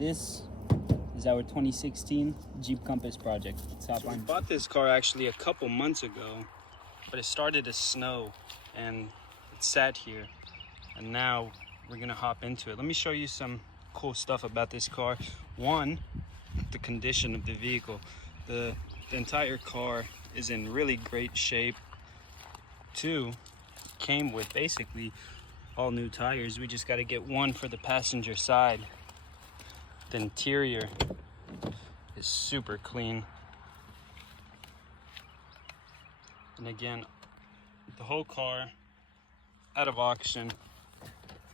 This is our 2016 Jeep Compass project. So I bought this car actually a couple months ago, but it started to snow and it sat here, and now we're gonna hop into it. Let me show you some cool stuff about this car. One, the condition of the vehicle. The entire car is in really great shape. Two, came with basically all new tires. We just got to get one for the passenger side. The interior is super clean, and again, the whole car out of auction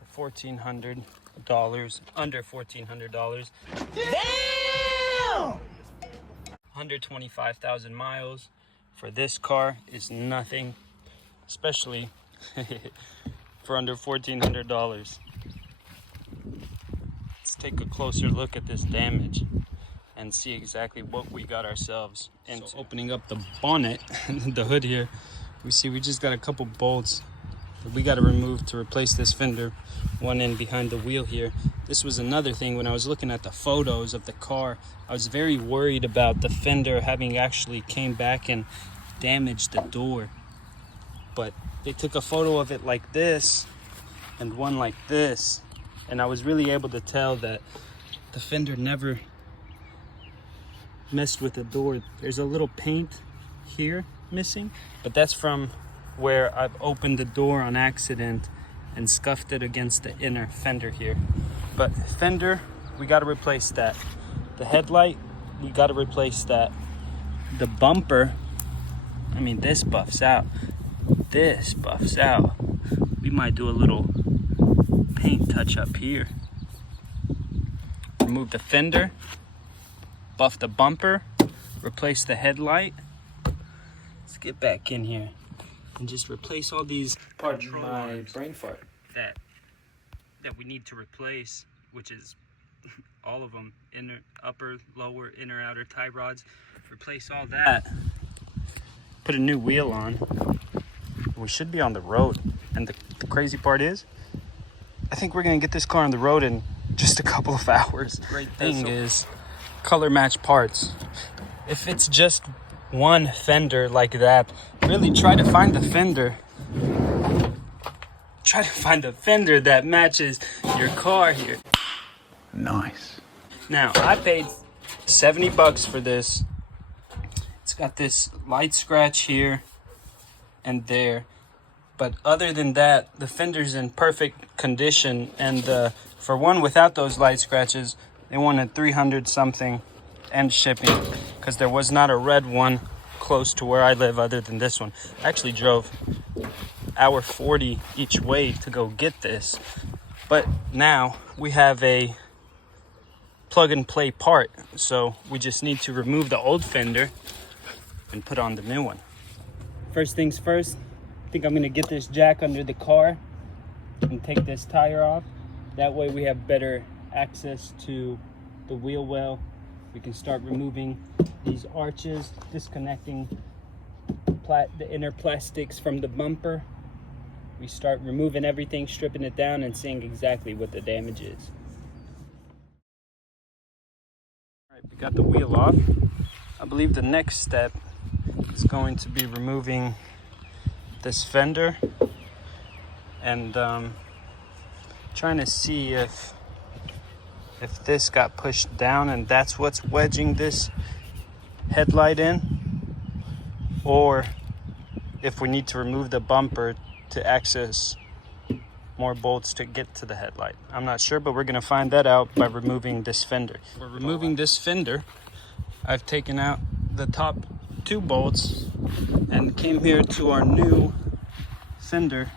for $1,400, under $1,400. Damn! 125,000 miles for this car is nothing, especially for under $1,400. Let's take a closer look at this damage and see exactly what we got ourselves into. So opening up the bonnet, the hood here, we just got a couple bolts that we got to remove to replace this fender, one in behind the wheel here. This was another thing when I was looking at the photos of the car. I was very worried about the fender having actually came back and damaged the door. But they took a photo of it like this and one like this, and I was really able to tell that the fender never messed with the door. There's a little paint here missing, but that's from where I've opened the door on accident and scuffed it against the inner fender here. But fender, we got to replace that. The headlight, we got to replace that. The bumper, I mean, this buffs out. This buffs out. We might do a little paint touch up here. Remove the fender, buff the bumper, replace the headlight. Let's get back in here and just replace all these parts. My brain fart that we need to replace, which is all of them, inner, upper, lower, inner, outer tie rods. Replace all that, put a new wheel on. We should be on the road. And the crazy part is, I think we're gonna get this car on the road in just a couple of hours. Great thing is color match parts. If it's just one fender like that, really try to find the fender. Try to find a fender that matches your car here. Nice. Now, I paid $70 for this. It's got this light scratch here and there, but other than that, the fender's in perfect condition. And for one without those light scratches, they wanted $300 something and shipping, because there was not a red one close to where I live other than this one. I actually drove hour 40 each way to go get this, but now we have a plug and play part, so we just need to remove the old fender and put on the new one. First things first, I think I'm gonna get this jack under the car and take this tire off. That way we have better access to the wheel well. We can start removing these arches, disconnecting the inner plastics from the bumper. We start removing everything, stripping it down, and seeing exactly what the damage is. All right, we got the wheel off. I believe the next step is going to be removing this fender and trying to see if this got pushed down and that's what's wedging this headlight in, or if we need to remove the bumper to access more bolts to get to the headlight. I'm not sure, but we're gonna find that out by removing this fender. For removing this fender, I've taken out the top 2 bolts and came here to our new fender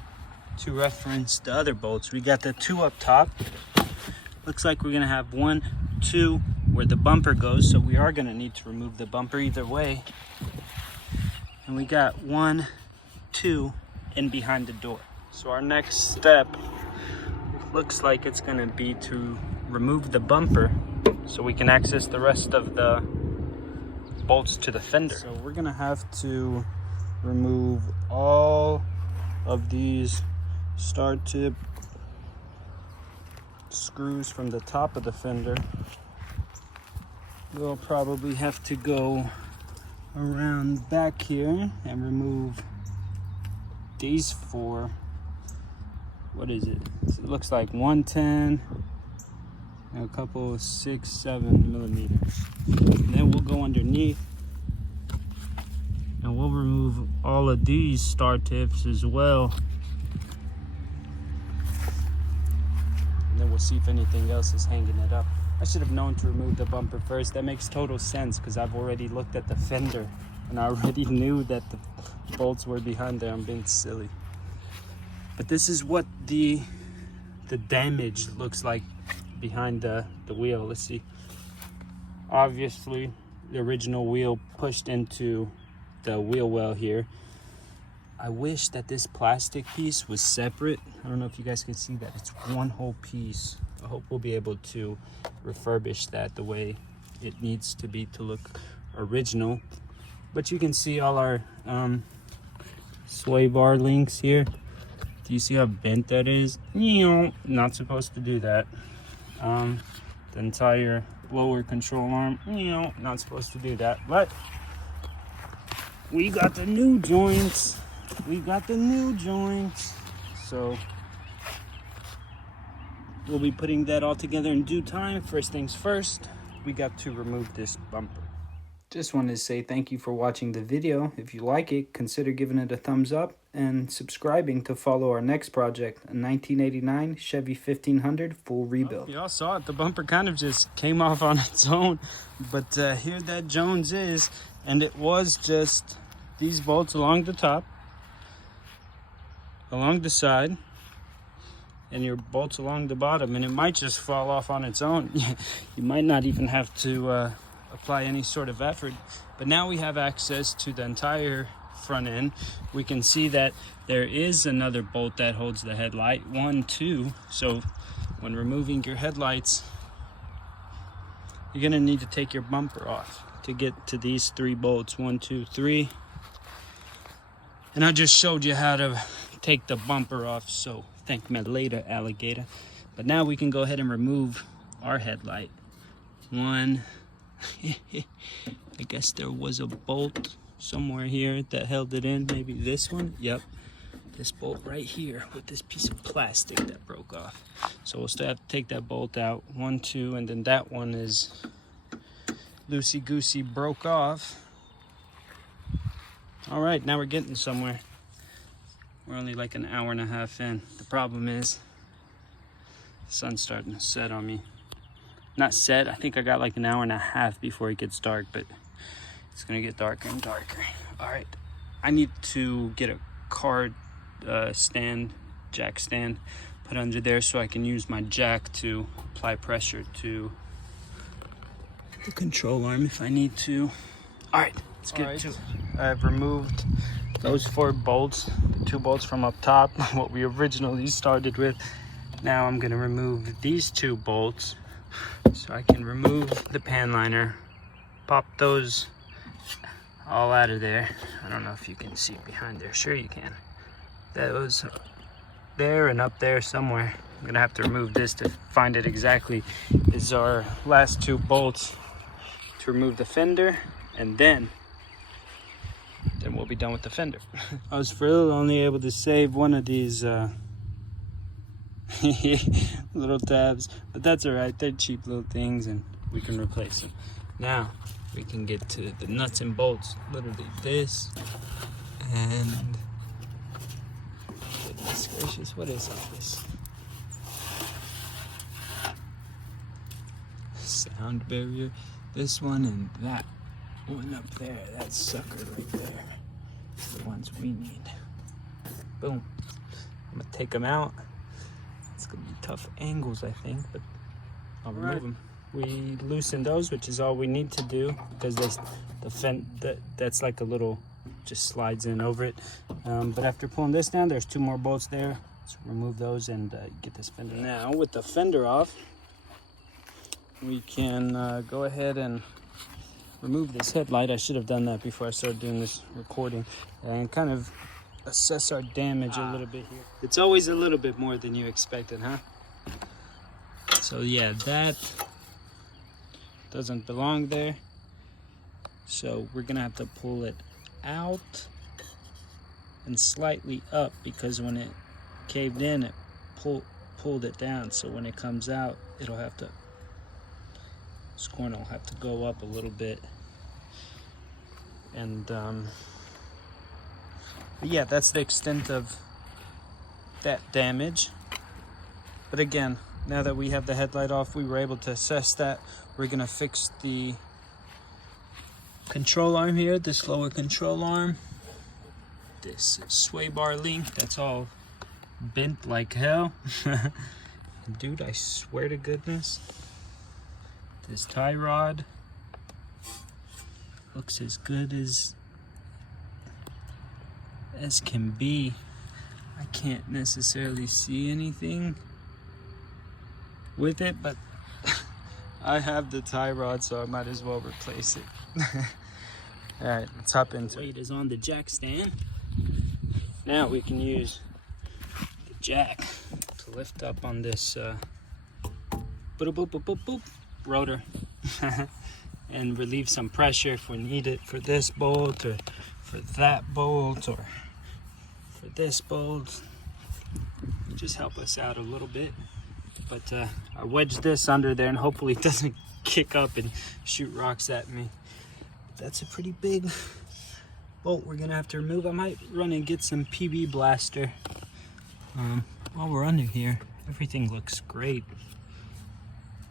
to reference the other bolts. We got the 2 up top. Looks like we're gonna have 1, 2 where the bumper goes, so we are gonna need to remove the bumper either way. And we got 1, 2 in behind the door. So our next step looks like it's gonna be to remove the bumper so we can access the rest of the bolts to the fender. So we're gonna have to remove all of these star tip screws from the top of the fender. We'll probably have to go around back here and remove these four. What is it? It looks like 110 and a couple 6-7 millimeters. And then we'll go underneath and we'll remove all of these star tips as well. And then we'll see if anything else is hanging it up. I should have known to remove the bumper first. That makes total sense because I've already looked at the fender and I already knew that the bolts were behind there. I'm being silly. But this is what the damage looks like behind the wheel. Let's see. Obviously, the original wheel pushed into the wheel well here. I wish that this plastic piece was separate. I don't know if you guys can see that. It's one whole piece. I hope we'll be able to refurbish that the way it needs to be to look original. But you can see all our sway bar links here. Do you see how bent that is? Not supposed to do that. The entire lower control arm, not supposed to do that. But we got the new joints. So we'll be putting that all together in due time. First things first, we got to remove this bumper. Just wanted to say thank you for watching the video. If you like it, consider giving it a thumbs up and subscribing to follow our next project, a 1989 Chevy 1500 full rebuild. Y'all saw it, the bumper kind of just came off on its own, but here that Jones is, and it was just these bolts along the top, along the side, and your bolts along the bottom, and it might just fall off on its own. You might not even have to apply any sort of effort. But now we have access to the entire front end. We can see that there is another bolt that holds the headlight, 1, 2. So when removing your headlights, you're gonna need to take your bumper off to get to these 3 bolts, 1, 2, 3. And I just showed you how to take the bumper off, so thank me later, alligator. But now we can go ahead and remove our headlight. 1. I guess there was a bolt somewhere here that held it in. Maybe this one. Yep, this bolt right here with this piece of plastic that broke off. So we'll still have to take that bolt out. 1, 2, and then that one is loosey-goosey, broke off. All right, now we're getting somewhere. We're only like an hour and a half in. The problem is the sun's starting to set on me. Not set, I think I got like an hour and a half before it gets dark, but it's gonna get darker and darker. All right, I need to get a car stand, jack stand, put under there so I can use my jack to apply pressure to the control arm if I need to. All right, let's get to it. I've removed those 4 bolts, the 2 bolts from up top, what we originally started with. Now I'm gonna remove these 2 bolts so I can remove the pan liner, pop those all out of there. I don't know if you can see behind there. Sure you can. That was there and up there somewhere. I'm gonna have to remove this to find it exactly. This is our last 2 bolts to remove the fender, and then we'll be done with the fender. I was only able to save one of these little tabs, but that's all right. They're cheap little things and we can replace them. Now we can get to the nuts and bolts. Literally this, and goodness gracious, what is all this? Sound barrier, this one and that one up there, that sucker right there, the ones we need. Boom. I'm gonna take them out. It's gonna be tough angles, I think, but I'll remove them. We loosen those, which is all we need to do, because that's like a little, just slides in over it. But after pulling this down, there's 2 more bolts there. Let's remove those and get this fender. Now, with the fender off, we can go ahead and remove this headlight. I should have done that before I started doing this recording, and kind of assess our damage a little bit here. It's always a little bit more than you expected, huh? So yeah, that doesn't belong there. So we're gonna have to pull it out and slightly up, because when it caved in, it pulled it down. So when it comes out, it'll have to, this corner will have to go up a little bit. And but yeah, that's the extent of that damage. But again, now that we have the headlight off, we were able to assess that. We're gonna fix the control arm here, this lower control arm, this sway bar link, that's all bent like hell. Dude, I swear to goodness, this tie rod looks as good as can be. I can't necessarily see anything with it, but I have the tie rod, so I might as well replace it. All right, let's hop into it. Weight is on the jack stand. Now we can use the jack to lift up on this boop, boop, boop, boop, boop, rotor and relieve some pressure if we need it for this bolt or for that bolt or for this bolt. Just help us out a little bit. But I wedged this under there and hopefully it doesn't kick up and shoot rocks at me. That's a pretty big bolt we're gonna have to remove. I might run and get some PB blaster while we're under here. Everything looks great.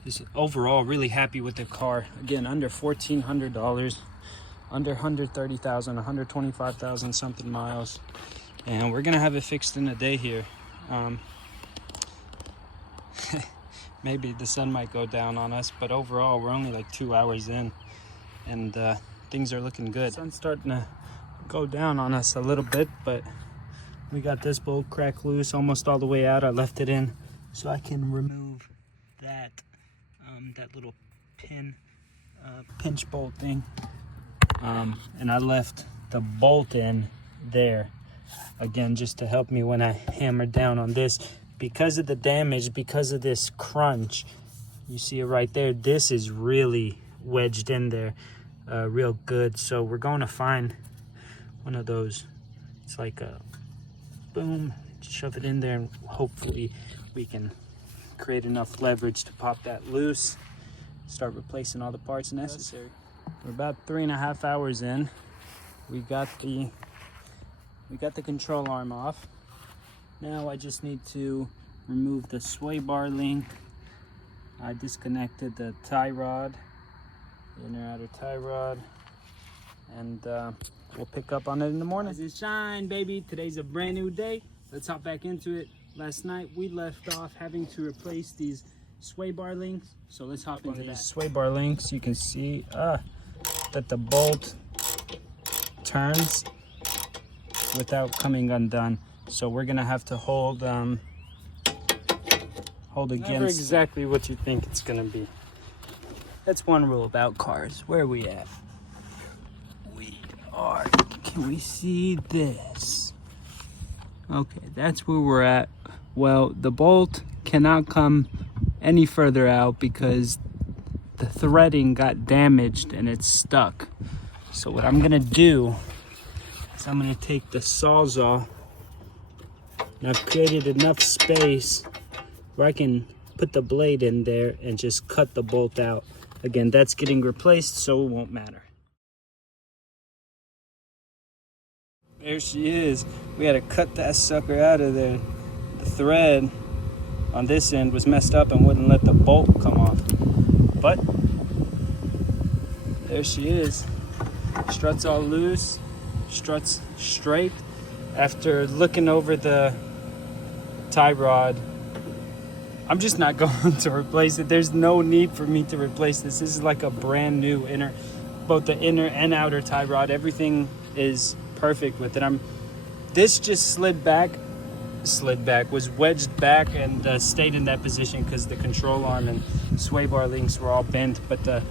Just overall really happy with the car. Again, under $1,400, under 130,000, 125,000 something miles, and we're gonna have it fixed in a day here. Maybe the sun might go down on us, but overall we're only like 2 hours in, and things are looking good. The sun's starting to go down on us a little bit, but we got this bolt cracked loose almost all the way out. I left it in so I can remove that that little pin pinch bolt thing, and I left the bolt in there again just to help me when I hammer down on this. Because of the damage, because of this crunch, you see it right there, this is really wedged in there real good. So we're going to find one of those, it's like a boom, shove it in there, and hopefully we can create enough leverage to pop that loose, start replacing all the parts necessary. We're about 3.5 hours in. We got the control arm off. Now I just need to remove the sway bar link. I disconnected the tie rod, the inner outer tie rod, and we'll pick up on it in the morning. Rise and shine, baby. Today's a brand new day. Let's hop back into it. Last night we left off having to replace these sway bar links, so let's hop into that. Sway bar links, you can see that the bolt turns without coming undone. So we're gonna have to hold against. Never exactly what you think it's gonna be. That's one rule about cars. Where are we at? We are. Can we see this? Okay, that's where we're at. Well, the bolt cannot come any further out because the threading got damaged and it's stuck. So what I'm gonna do is I'm gonna take the Sawzall. And I've created enough space where I can put the blade in there and just cut the bolt out. Again, that's getting replaced, so it won't matter. There she is. We had to cut that sucker out of there. The thread on this end was messed up and wouldn't let the bolt come off. But there she is. Struts all loose, struts straight. After looking over the tie rod, I'm just not going to replace it. There's no need for me to replace this. This is like a brand new inner, both the inner and outer tie rod. Everything is perfect with it. This just slid back, was wedged back and stayed in that position because the control arm and sway bar links were all bent. But the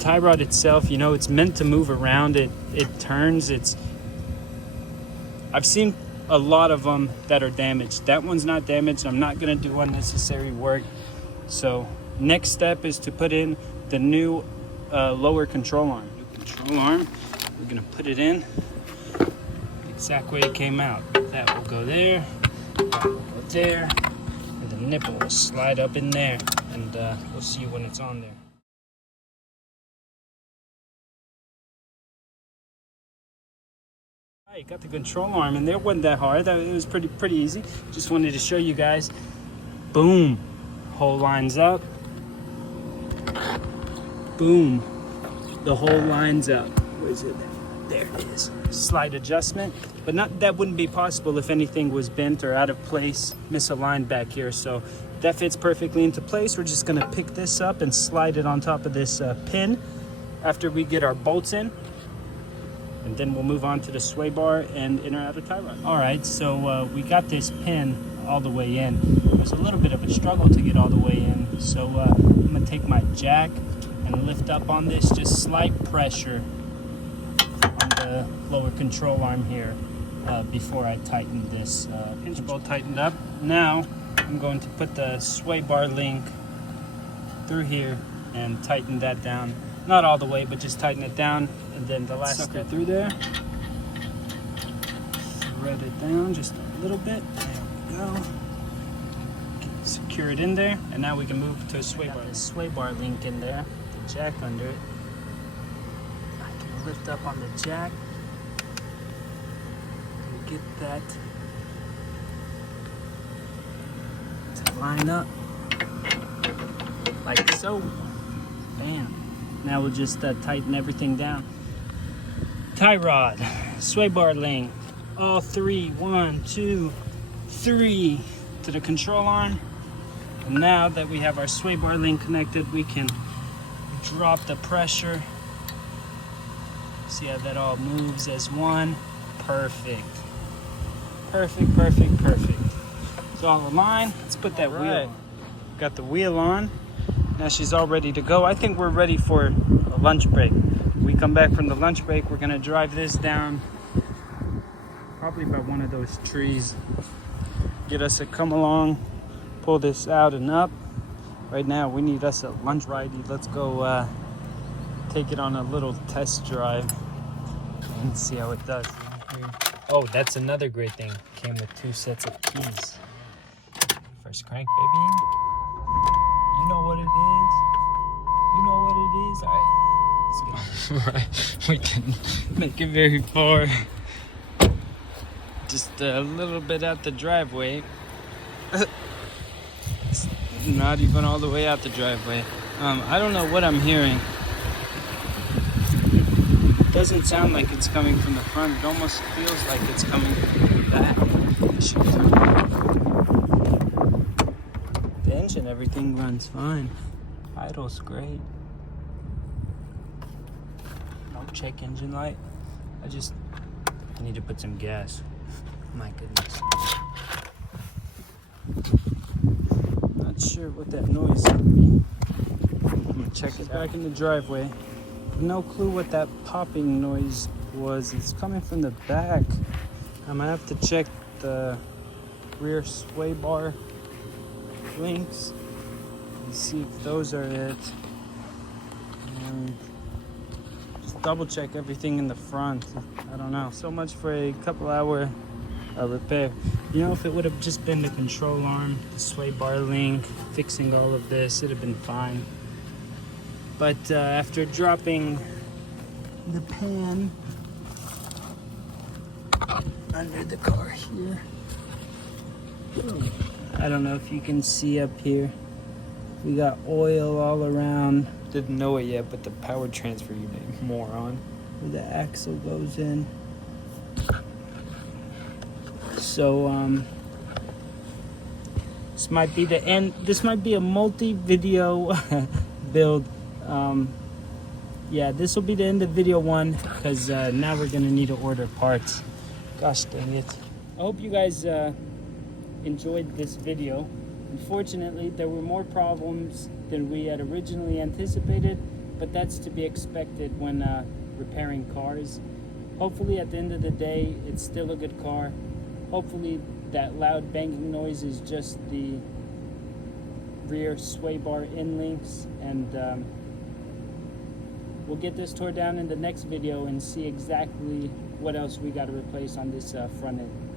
tie rod itself, you know, it's meant to move around. It turns. I've seen a lot of them that are damaged. That one's not damaged. I'm not gonna do unnecessary work, so Next step is to put in the new lower control arm. We're gonna put it in the exact way it came out. That will go there, that will go there, and the nipple will slide up in there, and we'll see when it's on there. All right, got the control arm in there. Wasn't that hard. It was pretty easy. Just wanted to show you guys. Boom, hole lines up. Boom, the hole lines up. Where is it? There it is. Slight adjustment, but that wouldn't be possible if anything was bent or out of place, misaligned back here. So that fits perfectly into place. We're just gonna pick this up and slide it on top of this pin after we get our bolts in, and then we'll move on to the sway bar and inner outer tie rod. All right, so we got this pin all the way in. It was a little bit of a struggle to get all the way in, so I'm gonna take my jack and lift up on this, just slight pressure on the lower control arm here before I tighten this pinch bolt tightened up. Now I'm going to put the sway bar link through here and tighten that down. Not all the way, but just tighten it down, and then the last sucker through there. Thread it down just a little bit. There we go. Secure it in there, and now we can move to a sway bar. The sway bar link in there, the jack under it. I can lift up on the jack and get that to line up like so. Bam. Now we'll just tighten everything down. Tie rod, sway bar link, all three, 1, 2, 3 to the control arm. And now that we have our sway bar link connected, we can drop the pressure. See how that all moves as one? Perfect. Perfect, perfect, perfect. It's all aligned. Let's put that wheel on. Got the wheel on. Now she's all ready to go. I think we're ready for a lunch break. When we come back from the lunch break, we're gonna drive this down probably by one of those trees. Get us a come along, pull this out and up. Right now we need us a lunch ride. Let's go take it on a little test drive and see how it does. Oh, that's another great thing. Came with 2 sets of keys. First crank, baby. You know what it is. You know what it is. All right, let's go. Right, we can make it very far. Just a little bit out the driveway. It's not even all the way out the driveway. I don't know what I'm hearing. It doesn't sound like it's coming from the front. It almost feels like it's coming from the back. The engine, everything runs fine. Idle's great. No check engine light. I need to put some gas. My goodness. Not sure what that noise could be. I'm gonna check it back in the driveway. No clue what that popping noise was. It's coming from the back. I'm gonna have to check the rear sway bar links and see if those are it. And just double check everything in the front. I don't know. So much for a couple hour repair. You know, if it would have just been the control arm, the sway bar link, fixing all of this, it'd have been fine. But after dropping the pan under the car here, I don't know if you can see up here, we got oil all around. Didn't know it yet, but the power transfer unit, moron, where the axle goes in. So this might be the end. This might be a multi-video build. Yeah, this will be the end of video 1 because now we're gonna need to order parts. Gosh dang it. I hope you guys enjoyed this video. Unfortunately, there were more problems than we had originally anticipated, but that's to be expected when repairing cars. Hopefully at the end of the day, it's still a good car. Hopefully that loud banging noise is just the rear sway bar end links, and we'll get this tore down in the next video and see exactly what else we got to replace on this front end.